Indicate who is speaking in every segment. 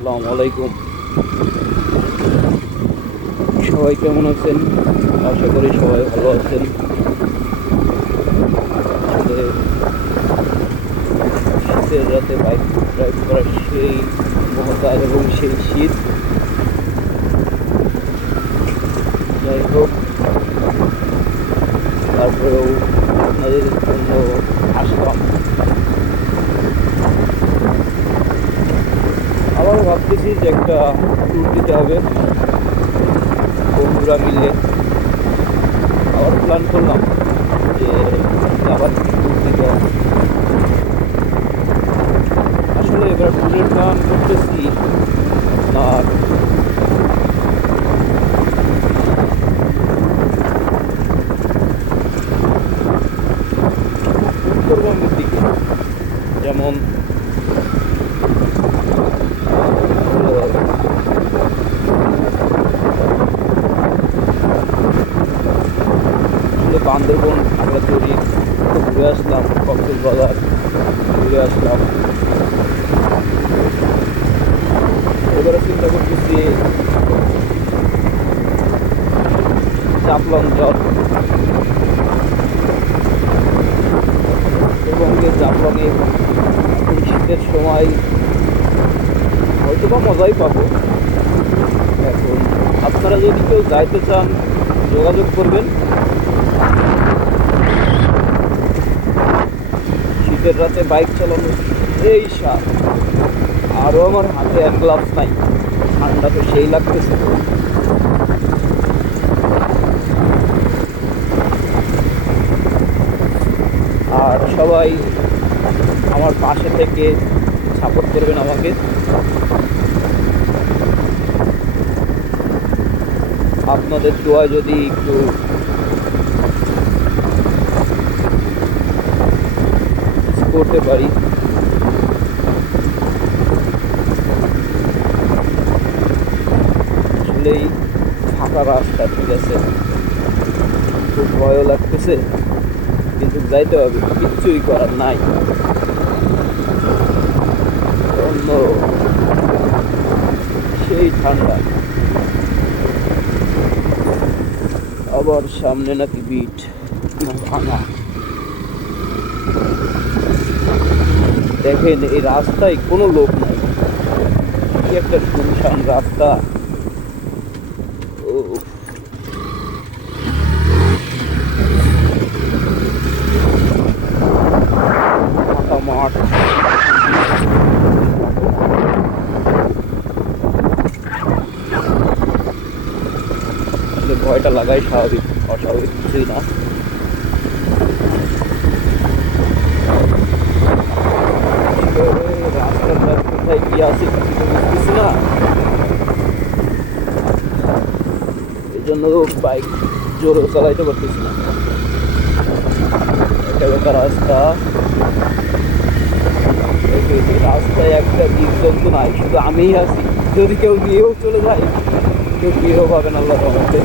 Speaker 1: আসসালামু আলাইকুম। সবাই কেমন আছেন? আশা করি সবাই ভালো আছেন। শীতের রাতে বাইক ড্রাইভ করার সেই মহতার এবং সেই শীত যাই হোক তারপরেও আপনাদের জন্য আসলাম আবারও ভাবতেছি যে একটা ট্যুর দিতে হবে। বন্ধুরা মিলে। আবার প্ল্যান করলাম যে আবার ট্যুর দিতে হবে। আসলে এবার ট্যুরের প্ল্যান করতেছি আপনার উত্তরবঙ্গের দিকে। যেমন বান্দরবন খাগড়াছড়ি ঘুরে আসলাম কক্সেস বাজার, ঘুরে আসলাম। এবারে চিন্তা করতেছি চাপলং জল। এবং জাফলংয়ে এখন শীতের সময় হয়তো বা মজাই পাবো। এখন আপনারা যদি কেউ যাইতে চান, যোগাযোগ করবেন। শীতের রাতে বাইক চালানো এই সাপ। আরও আমার হাতে এক গ্লাভস নাই। ঠান্ডা তো সেই লাগতেছে। আর সবাই আমার পাশে থেকে সাপোর্ট করবেন আমাকে। আপনাদের দোয়া যদি একটু করতে পারি। আসলেই ফাঁকা রাস্তা, ঠিক আছে? খুব ভয়ও লাগতেছে, কিন্তু যাইতে হবে, কিচ্ছুই করার নাই। সেই ঠান্ডা। আবার সামনে নাকি বিট ভাঙা। দেখেন, এই রাস্তায় কোনো লোক নাই। কি একটা শুনশান রাস্তা। মাঠ ভয়টা লাগাই স্বাভাবিক, অস্বাভাবিক কিছুই না আসলে রাস্তাটা কোথায় কি আছে কিছু তো বুঝতেছি না এই জন্য বাইক জোরে চালাইতে পারতেছি না। এটা একটা রাস্তা। রাস্তায় একটা জীবজন্তু নাই শুধু আমিই আছি। যদি কেউ গিয়েও চলে যায়, কেউ গিয়েও পাবেন আল্লাহ রহমতে।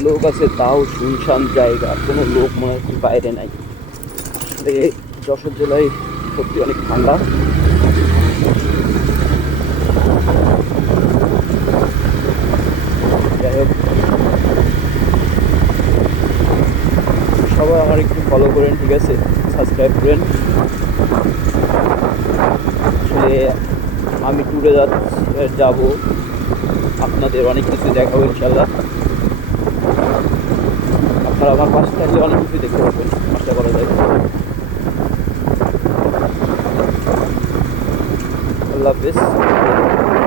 Speaker 1: লোক আছে, তাও শুনশান জায়গা। কোনো লোক মনে হচ্ছে বাইরে নাই। যশোর জেলায় সত্যি অনেক ঠান্ডা। যাই হোক। সবাই আমার একটু ফলো করেন, ঠিক আছে? সাবস্ক্রাইব করেন। আমি ট্যুরে যাব। আপনাদের অনেক কিছু দেখাবো, ইনশাল্লাহ। আপনারা আমার পাশে থাকলে অনেক কিছুই দেখতে পারবেন আশা করা যায়। আল্লাহ হাফেজ।